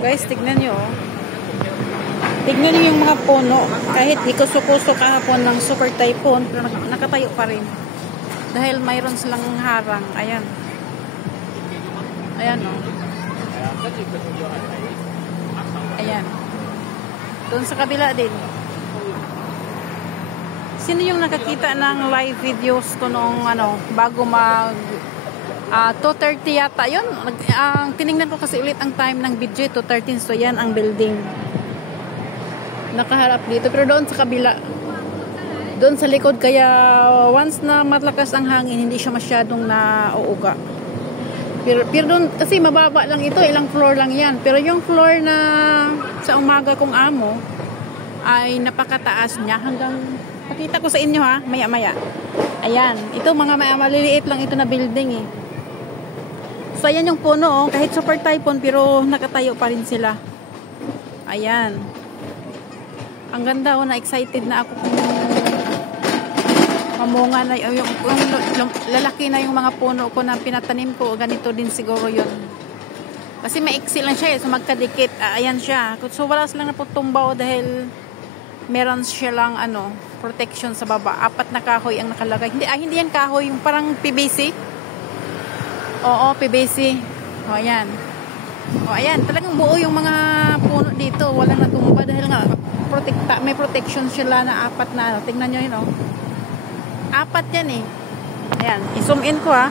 Guys, tignan nyo. Tignan nyo yung mga puno. Kahit ikuso-kuso kahapon ng super typhoon, pero nakatayo pa rin. Dahil mayroon silang harang. Ayan. Ayan o. Ayan. Doon sa kabila din. Sino yung nakakita ng live videos ko nung bago mag 2:30 yata yun? Tinignan ko kasi ulit ang time ng video, 2:13. So yan ang building. Nakaharap dito. Pero doon sa kabila, doon sa likod, kaya once na malakas ang hangin, hindi siya masyadong nauuga. Pero doon, kasi mababa lang ito, ilang floor lang yan. Pero yung floor na sa umaga kong amo, ay napakataas niya hanggang, pakita ko sa inyo ha, maya-maya. Ayan, ito mga maliliit lang ito na building eh. So ayan yung puno oh, kahit super typhoon pero nakatayo pa rin sila. Ayan. Ang ganda oh, na-excited na ako kung mamunga na yung lalaki na yung mga puno ko na pinatanim ko, ganito din siguro yun. Kasi maiksi lang siya eh, so magkadikit. Ayan siya. So wala silang naputumbaw dahil meron siya lang protection sa baba. 4 na kahoy ang nakalagay. Hindi yan kahoy, yung parang PVC. Oo, PVC. O, ayan. O, ayan. Talagang buo yung mga puno dito. Walang natumba dahil nga may protection sila na 4 na. Tingnan nyo yun, o. 4 yan, eh. Ayan. I-zoom in ko, ha.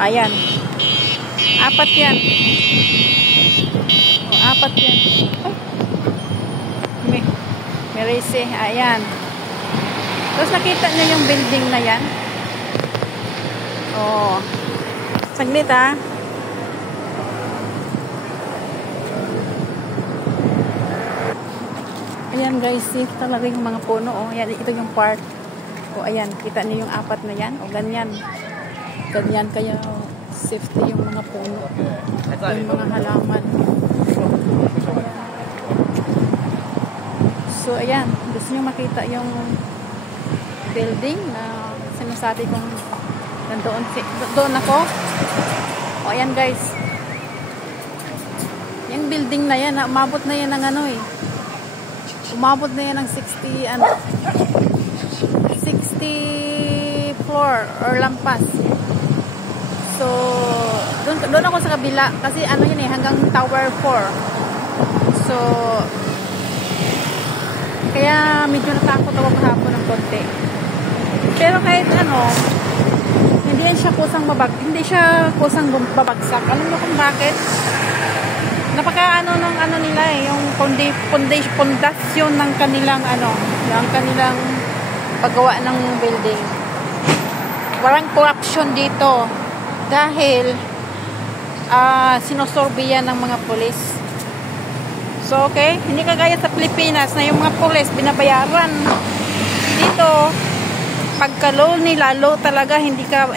Ayan. 4 yan. O, 4 yan. Ay. Merese. Ayan. Tapos nakita nyo yung building na yan. Oo. Saglit ha. Ayan guys, safe talaga yung mga puno. Oh. Ayan, ito yung part. O ayan, kita niyo yung 4 na yan. O ganyan. Ganyan kaya safety yung mga puno. Yung mga halaman. So ayan, gusto nyo makita yung building na sinasabi kong doon ako. O ayan guys, yung building na yan, umabot na yan ng umabot na yan ng 60 floor or lampas. So doon ako sa kabila kasi yan eh, hanggang tower 4. So kaya medyo natakot ako kahapon ng konti. Pero kahit hindi siya kusang babagsak. Alam mo kung bakit? Napaka ng nila eh, yung pundasyon ng kanilang yung kanilang paggawa ng building. Walang corruption dito dahil sinosorbiyan ng mga pulis. So okay, hindi kagaya sa Pilipinas na yung mga pulis binabayaran. Dito pagka-low nila, low talaga, hindi ka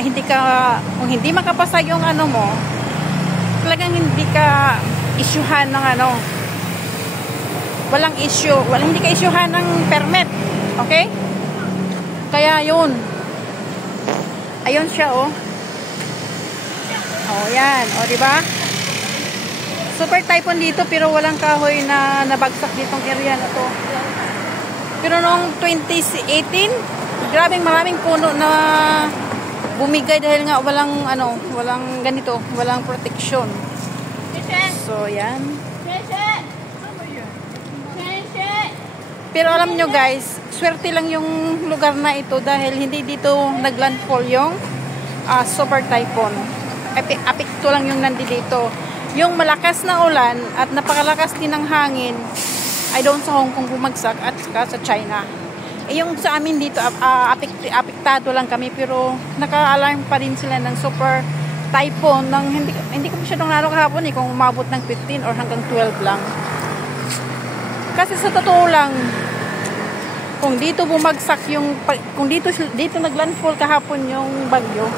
kung hindi makapasa yung mo, talagang hindi ka isyuhan ng walang issue, hindi ka isyuhan ng permit. Okay? Kaya yun. Ayun siya oh. Oh, yan. Oh, di ba? Super typhoon dito pero walang kahoy na nabagsak ditong area na to. Pero noong 2018, grabing maraming puno na bumigay dahil nga walang ganito, walang protection. So, yan. Pero alam nyo guys, swerte lang yung lugar na ito dahil hindi dito naglandfall yung super typhoon. Apekto lang yung nandito. Yung malakas na ulan at napakalakas din ng hangin ay doon sa Hong Kong bumagsak at sa China. Yung sa amin dito, apektado lang kami pero naka-alarm pa rin sila ng super typhoon ng hindi ko masyadong lalo kahapon kung umabot ng 15 or hanggang 12 lang. Kasi sa totoo lang, kung dito bumagsak kung dito naglandfall kahapon yung bagyo,